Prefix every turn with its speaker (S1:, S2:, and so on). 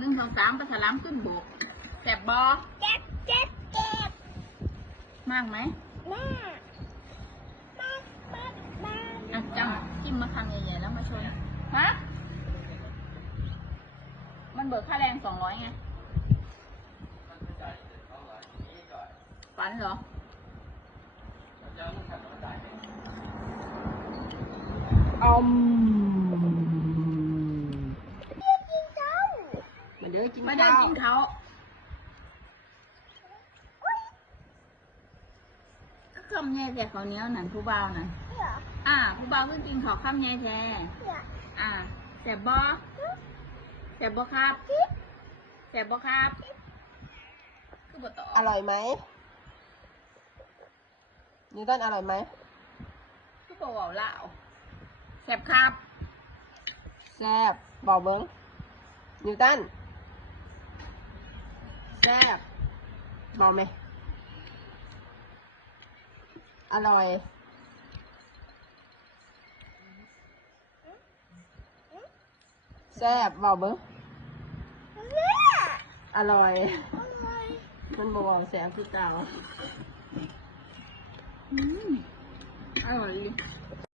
S1: หนึ่งสองสามปลาฉลามขึ้นบกแสบบอ
S2: เจ็บเจ็บเจ็บ
S1: มากไหม
S2: แม่มามามา
S1: อะจังจิ้มมาคำใหญ่ๆแล้วมาชนฮะมันเบิกค่าแรงสองร้อยไงฝันเหรอ
S3: อม ด้อกิน
S1: ไม่ได้
S3: ข้าว
S1: กินเขาคำแย่แต่เขาวเหนี้ยวนั่นผู้บ่าวนั่น
S2: เหรอ
S1: อ่า ผู้บ่าวเพิ่งกินเขาวคำแย่แท้
S2: เหรอ
S1: อ่าแสบบอแสบบอครับแสบบอครับ คือบ่ตอบ
S3: อร่อยไหมนิวตันอร่อยไหม
S1: คือบ่เว้าลาวแสบครับ
S3: แซ่บบอกเบิ้งนิวตัน แซ่บบอกไหม อร่อย แซ่บบอกเบิ้งอร่อย
S2: อะไร
S3: มันบอกแซ่บคือเก่า
S1: อืมอร่อย